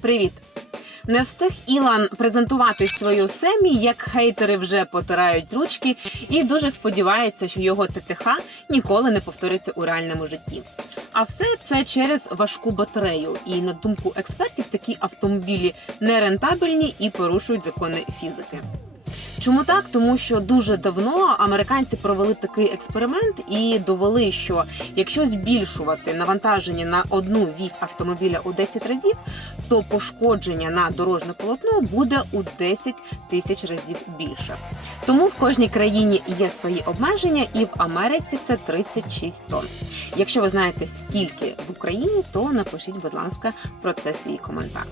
Привіт! Не встиг Ілан презентувати свою семі, як хейтери вже потирають ручки, і дуже сподівається, що його ТТХ ніколи не повториться у реальному житті. А все це через важку батарею. І на думку експертів, такі автомобілі нерентабельні і порушують закони фізики. Чому так? Тому що дуже давно американці провели такий експеримент і довели, що якщо збільшувати навантаження на одну вісь автомобіля у 10 разів, то пошкодження на дорожне полотно буде у 10 тисяч разів більше. Тому в кожній країні є свої обмеження, і в Америці це 36 тонн. Якщо ви знаєте скільки в Україні, то напишіть, будь ласка, про це свій коментар.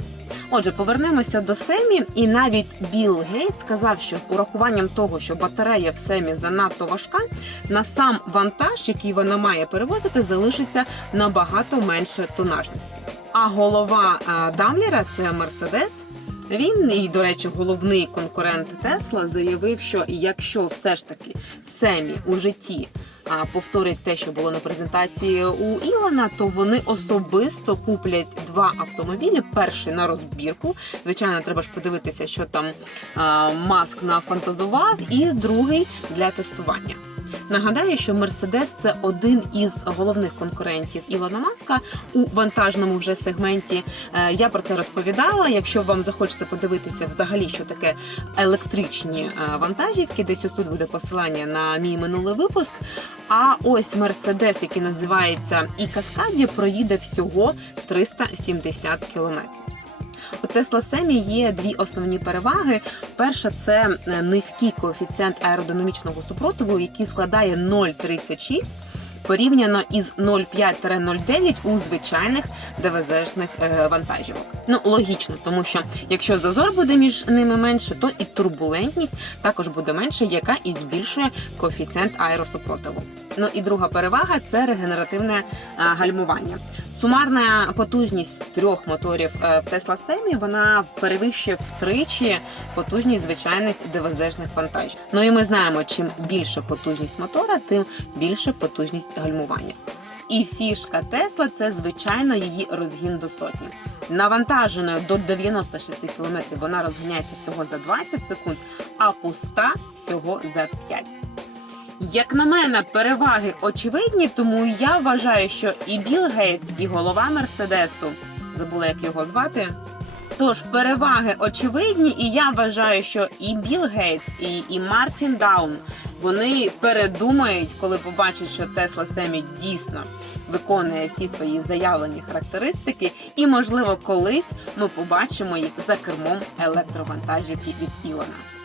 Отже, повернемося до Семі, і навіть Білл Гейтс сказав, що з урахуванням того, що батарея в Семі занадто важка, на сам вантаж, який вона має перевозити, залишиться набагато менше тонажності. А голова е, Дамлера, це Мерседес. Він і, до речі, головний конкурент Тесла заявив, що якщо все ж таки Семі у житті а, повторить те, що було на презентації у Ілона, то вони особисто куплять два автомобілі. Перший на розбірку. Звичайно, треба ж подивитися, що там маск нафантазував, і другий для тестування. Нагадаю, що Мерседес це один із головних конкурентів Ілона Маска у вантажному вже сегменті. Е, Я про це розповідала. Якщо вам захочеться подивитися взагалі, що таке електричні е, вантажівки, десь ось тут буде посилання на мій минулий випуск. А ось Мерседес, який називається і Каскаді, проїде всього 370 кілометрів. У Tesla Semi є дві основні переваги. Перша це е, низький коефіцієнт аеродинамічного супротиву, який складає 0,36 порівняно із 0,5-0,9 у звичайних ДВЗ-шних е, вантажівок. Ну логічно, тому що якщо зазор буде між ними менше, то і турбулентність також буде менше, яка і збільшує коефіцієнт аеросупротиву. Ну і друга перевага це регенеративне е, гальмування. Сумарна потужність трьох моторів е, в Tesla Semi вона перевищує втричі потужність звичайних ДВЗ-шних вантажів. Ну і ми знаємо, чим більше потужність мотора, тим більше потужність гальмування. І фішка Тесла це звичайно її розгін до сотні. Навантаженою до 96 км вона розганяється всього за 20 секунд, а пуста всього за 5. Як на мене, переваги очевидні, тому я вважаю, що і Білл Гейтс, і голова Мерседесу забула, як його звати. Тож переваги очевидні, і я вважаю, що і Білл Гейтс, і, і Мартін Даун вони передумають, коли побачать, що Тесла Семі дійсно виконує всі свої заявлені характеристики, і можливо колись ми побачимо їх за кермом електровантажівки від Ілона.